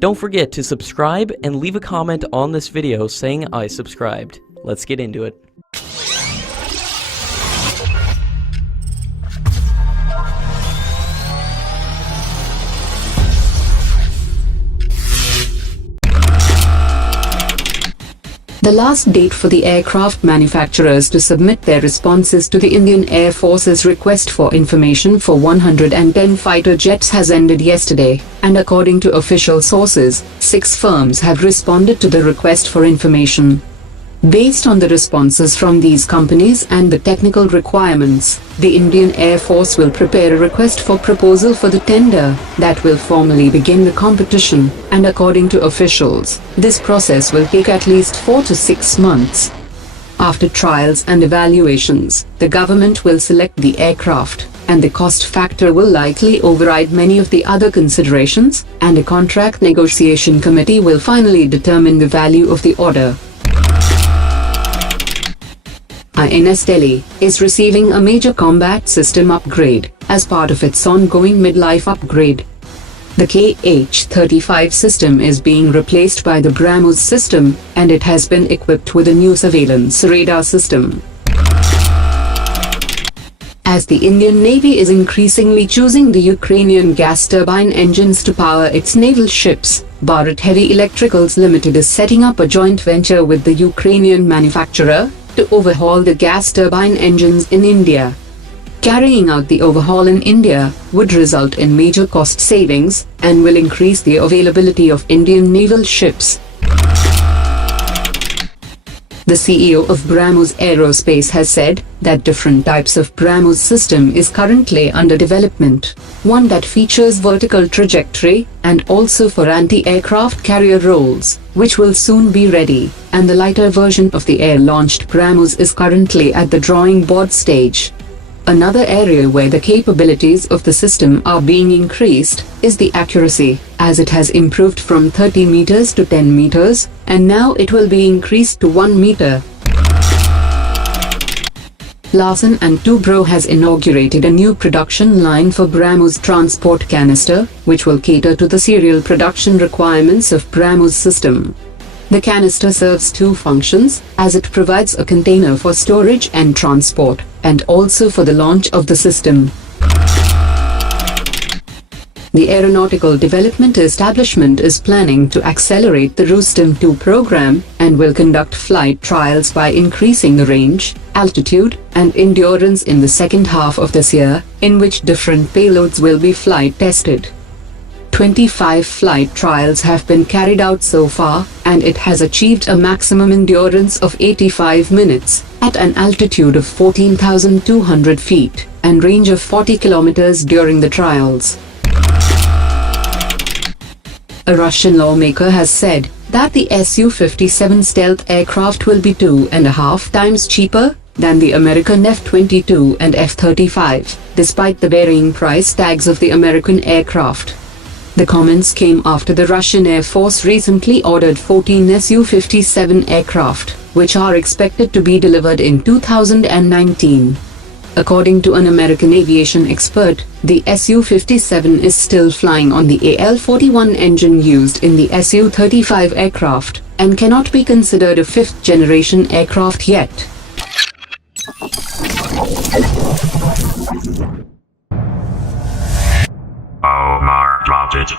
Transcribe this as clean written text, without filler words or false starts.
Don't forget to subscribe and leave a comment on this video saying I subscribed. Let's get into it. The last date for the aircraft manufacturers to submit their responses to the Indian Air Force's request for information for 110 fighter jets has ended yesterday, and according to official sources, 6 firms have responded to the request for information. Based on the responses from these companies and the technical requirements, the Indian Air Force will prepare a request for proposal for the tender that will formally begin the competition, and according to officials, this process will take at least 4 to 6 months. After trials and evaluations, the government will select the aircraft, and the cost factor will likely override many of the other considerations, and a contract negotiation committee will finally determine the value of the order. INS Delhi is receiving a major combat system upgrade as part of its ongoing midlife upgrade. The KH-35 system is being replaced by the BrahMos system, and it has been equipped with a new surveillance radar system. As the Indian Navy is increasingly choosing the Ukrainian gas turbine engines to power its naval ships, Bharat Heavy Electricals Limited is setting up a joint venture with the Ukrainian manufacturer to overhaul the gas turbine engines in India. Carrying out the overhaul in India would result in major cost savings and will increase the availability of Indian naval ships. The CEO of BrahMos Aerospace has said that different types of BrahMos system is currently under development, one that features vertical trajectory and also for anti-aircraft carrier roles, which will soon be ready, and the lighter version of the air-launched BrahMos is currently at the drawing board stage. Another area where the capabilities of the system are being increased is the accuracy, as it has improved from 30 meters to 10 meters, and now it will be increased to 1 meter. Larsen & Toubro has inaugurated a new production line for BrahMos transport canister, which will cater to the serial production requirements of BrahMos system. The canister serves 2 functions, as it provides a container for storage and transport, and also for the launch of the system. The Aeronautical Development Establishment is planning to accelerate the Rustom 2 program and will conduct flight trials by increasing the range, altitude, and endurance in the second half of this year, in which different payloads will be flight tested. 25 flight trials have been carried out so far, and it has achieved a maximum endurance of 85 minutes, at an altitude of 14,200 feet, and range of 40 kilometers during the trials. A Russian lawmaker has said that the Su-57 stealth aircraft will be 2.5 times cheaper than the American F-22 and F-35, despite the varying price tags of the American aircraft. The comments came after the Russian Air Force recently ordered 14 Su-57 aircraft, which are expected to be delivered in 2019. According to an American aviation expert, the Su-57 is still flying on the AL-41 engine used in the Su-35 aircraft, and cannot be considered a 5th-generation aircraft yet. Omar dropped it.